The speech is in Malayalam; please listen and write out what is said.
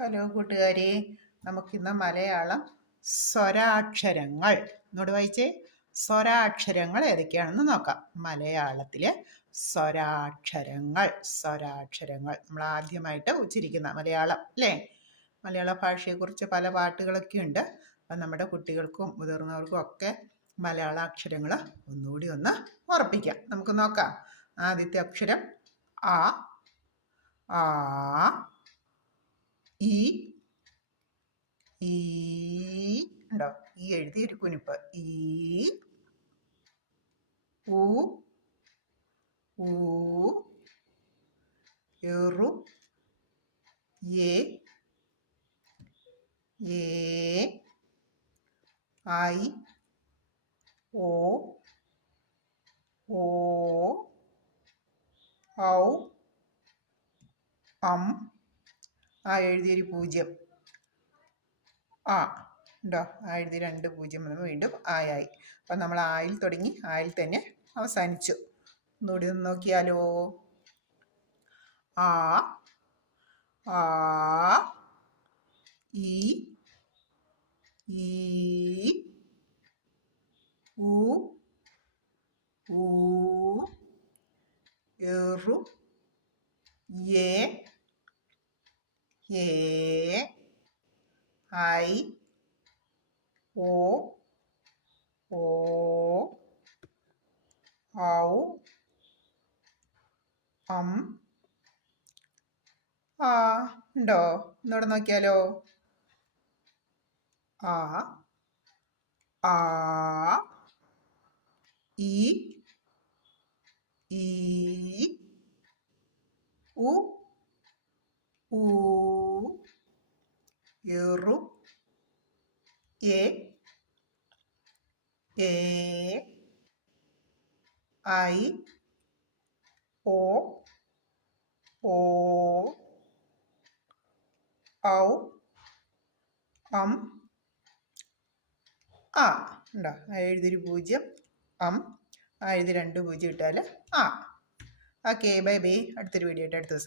ഹലോ കൂട്ടുകാരി. നമുക്കിന്ന് മലയാളം സ്വരാക്ഷരങ്ങൾ. എന്നോട് വായിച്ചേ. സ്വരാക്ഷരങ്ങൾ ഏതൊക്കെയാണെന്ന് നോക്കാം. മലയാളത്തിലെ സ്വരാക്ഷരങ്ങൾ സ്വരാക്ഷരങ്ങൾ. നമ്മൾ ആദ്യമായിട്ട് ഉച്ചരിക്കുന്ന മലയാളം അല്ലേ? മലയാള ഭാഷയെക്കുറിച്ച് പല പാട്ടുകളൊക്കെ ഉണ്ട്. അപ്പം നമ്മുടെ കുട്ടികൾക്കും മുതിർന്നവർക്കും ഒക്കെ മലയാള അക്ഷരങ്ങൾ ഒന്നുകൂടി ഒന്ന് ഉറപ്പിക്കാം. നമുക്ക് നോക്കാം. ആദ്യത്തെ അക്ഷരം ആ ആ ഈ ഈ ഉണ്ടോ ഈ എഴുതി ഒരു കുനിപ്പ്. ഈ ഊ ഊ എറു എ ഏ ഐ ഓ ഓ ഔ അം ആ എഴുതിയൊരു പൂജ്യം. ആ ഉണ്ടോ? ആ എഴുതി രണ്ട് പൂജ്യം എന്ന് വീണ്ടും ആയായി. അപ്പം നമ്മൾ ആയിൽ തുടങ്ങി ആയിൽ തന്നെ അവസാനിച്ചു. ഒന്നുകൂടി ഒന്ന് നോക്കിയാലോ? ആ ആ ഈ ഈ ഉ ഊ എറു ഏ ഏ ഐ ഓ ഓ ഔ അം ആ ഉണ്ടോ? ഒന്നുകൂടെ നോക്കിയാലോ? ആ ആ ഈ ഈ ഉ ഊ എറു എ എ ഐ ഓ ഓ ഔ അം ആ ഉണ്ടോ? ആ എഴുതിയൊരു പൂജ്യം അം ആ എഴുതി രണ്ട് പൂജ്യം ഇട്ടാൽ ആ. Okay bye bye. അടുത്തൊരു വീഡിയോ ആയിട്ട് അടുത്ത ദിവസം